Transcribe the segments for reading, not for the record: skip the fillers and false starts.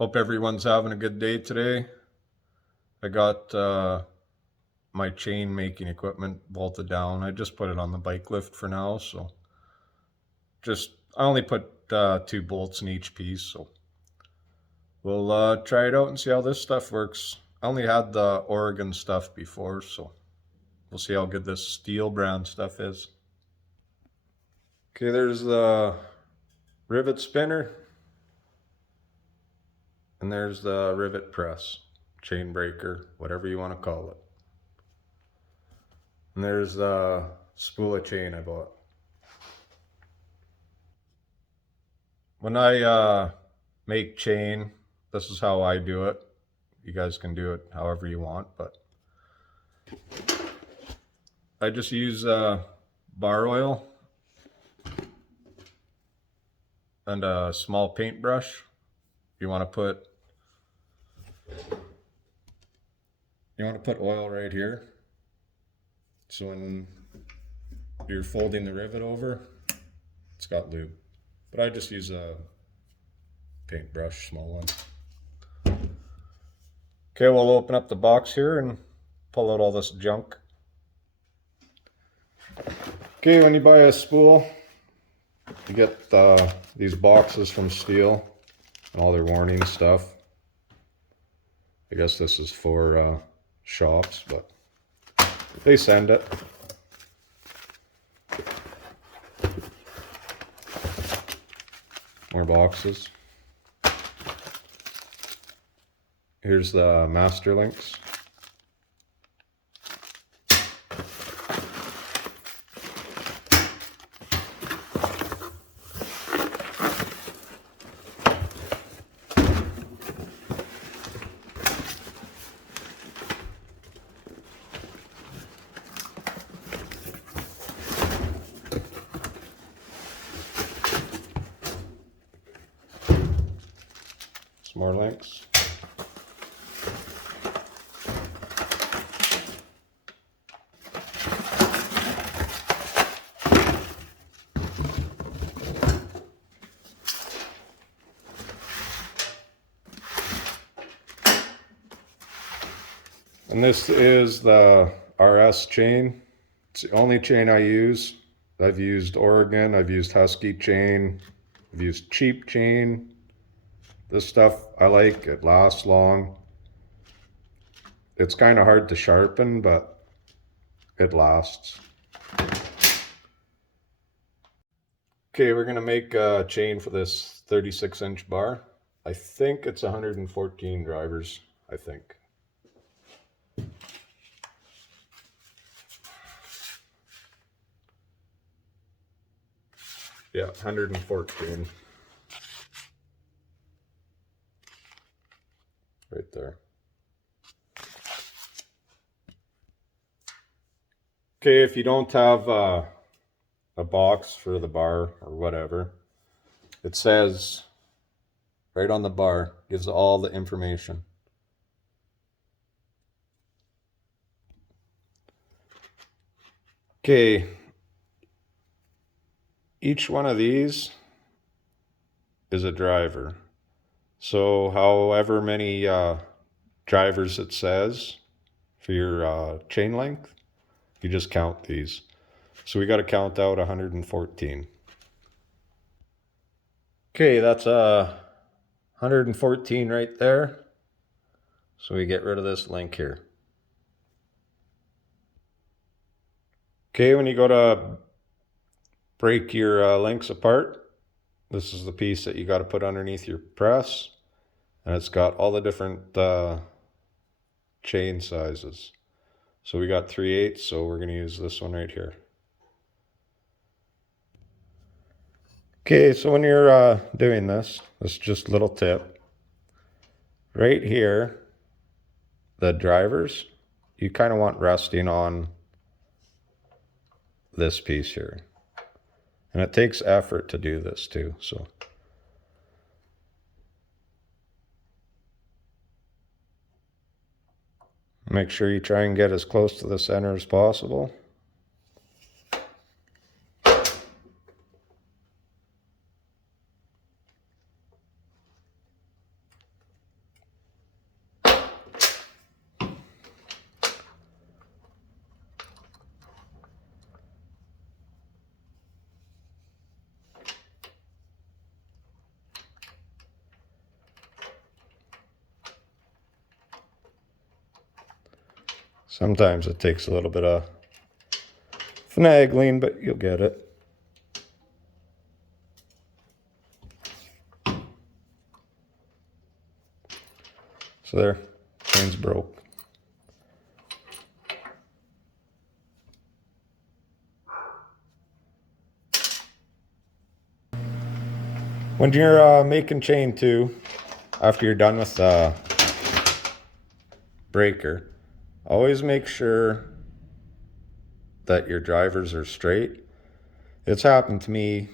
Hope everyone's having a good day today. I got my chain making equipment bolted down. I just put it on the bike lift for now, so I only put 2 bolts in each piece, so we'll try it out and see how this stuff works. I only had the Oregon stuff before, so we'll see how good this STIHL brand stuff is. Okay, there's the rivet spinner, and there's the rivet press, chain breaker, whatever you want to call it. And there's the spool of chain I bought. When I make chain, this is how I do it. You guys can do it however you want, but I just use bar oil and a small paintbrush. You want to put oil right here, so when you're folding the rivet over, it's got lube. But I just use a paintbrush, small one. Okay, we'll open up the box here and pull out all this junk. Okay, when you buy a spool, you get these boxes from STIHL and all their warning stuff. I guess this is for shops, but they send it. More boxes. Here's the master links. Some more links. And this is the RS chain. It's the only chain I use. I've used Oregon, I've used Husky chain, I've used cheap chain. This stuff I like, it lasts long. It's kind of hard to sharpen, but it lasts. Okay, we're gonna make a chain for this 36-inch bar. I think it's 114 drivers, I think. Yeah, 114. Right there. Okay, if you don't have a box for the bar or whatever, it says right on the bar, gives all the information. Okay, each one of these is a driver. So however many drivers it says for your chain length, you just count these. So we got to count out 114. Okay, that's 114 right there. So we get rid of this link here. Okay, when you go to break your links apart, this is the piece that you got to put underneath your press, and it's got all the different chain sizes. So we got 3/8, so we're going to use this one right here. Okay, so when you're doing this is just a little tip. Right here, the drivers, you kind of want resting on this piece here. And it takes effort to do this too, so. Make sure you try and get as close to the center as possible. Sometimes it takes a little bit of finagling, but you'll get it. So there, chain's broke. When you're making chain 2, after you're done with the breaker, always make sure that your drivers are straight. It's happened to me,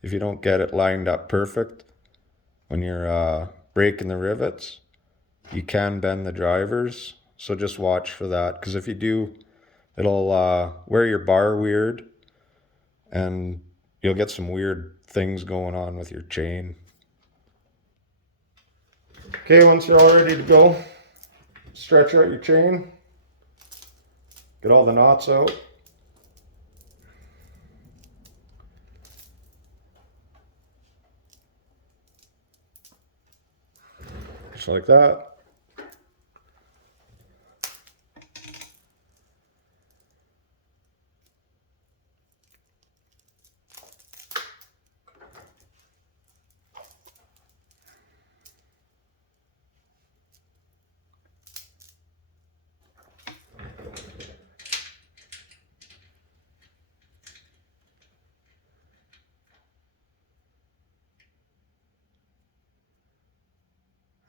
if you don't get it lined up perfect, when you're breaking the rivets, you can bend the drivers. So just watch for that, because if you do, it'll wear your bar weird, and you'll get some weird things going on with your chain. Okay, once you're all ready to go, stretch out your chain, get all the knots out. Just like that.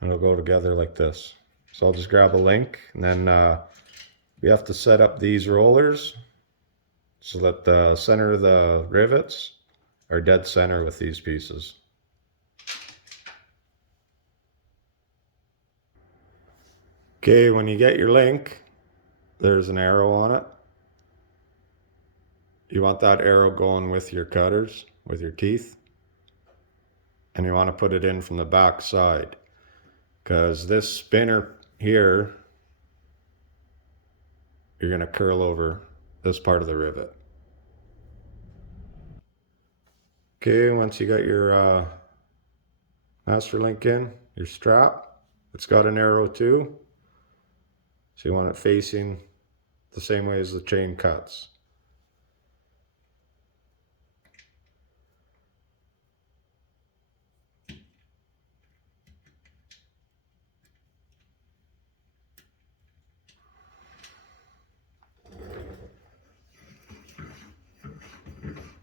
And it'll go together like this. So I'll just grab a link, and then we have to set up these rollers so that the center of the rivets are dead center with these pieces. Okay, when you get your link, there's an arrow on it. You want that arrow going with your cutters, with your teeth. And you want to put it in from the back side, because this spinner here, you're going to curl over this part of the rivet. Okay, once you got your master link in, your strap, it's got an arrow too. So you want it facing the same way as the chain cuts.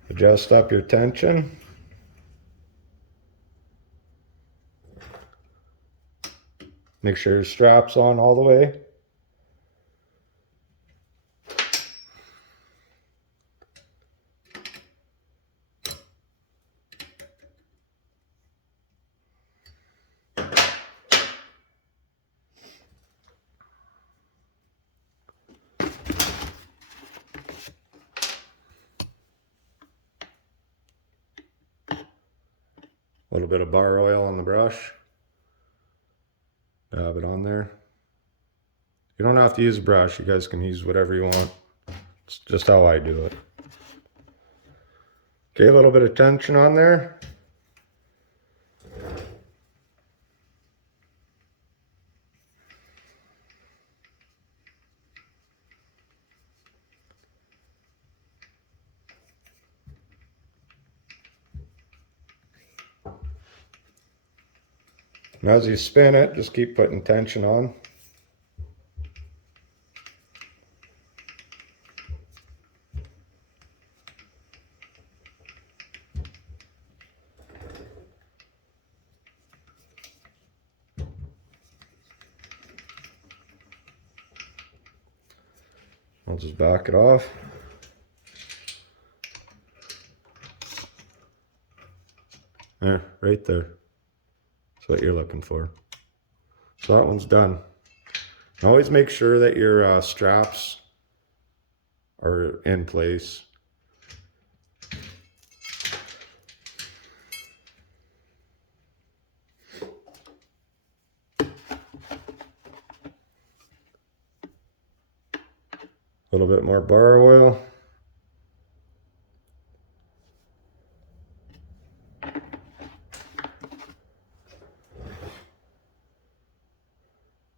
Adjust up your tension. Make sure your strap's on all the way. A little bit of bar oil on the brush. Dab it on there. You don't have to use a brush. You guys can use whatever you want. It's just how I do it. Okay, a little bit of tension on there. And as you spin it, just keep putting tension on. I'll just back it off. There, right there. That's what you're looking for. So that one's done. Always make sure that your straps are in place. A little bit more bar oil.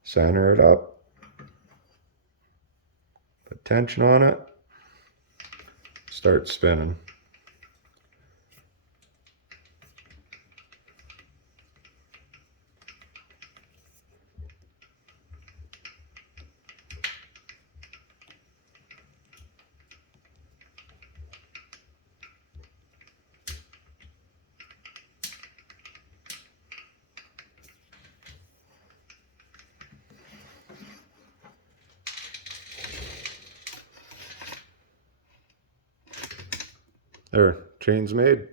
Center it up. tension on it, start spinning. There, chain's made.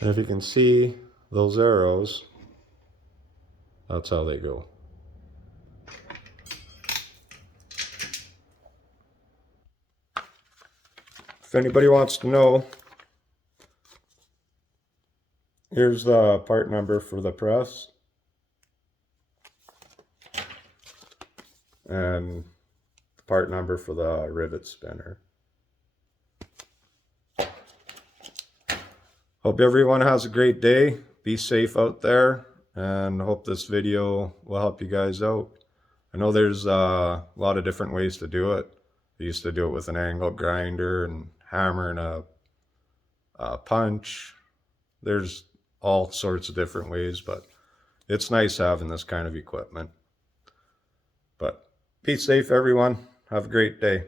And if you can see those arrows, that's how they go. If anybody wants to know, here's the part number for the press. And the part number for the rivet spinner. Hope everyone has a great day. Be safe out there, and hope this video will help you guys out. I know there's a lot of different ways to do it. I used to do it with an angle grinder and hammer and a punch. There's all sorts of different ways, but it's nice having this kind of equipment. But be safe, everyone. Have a great day.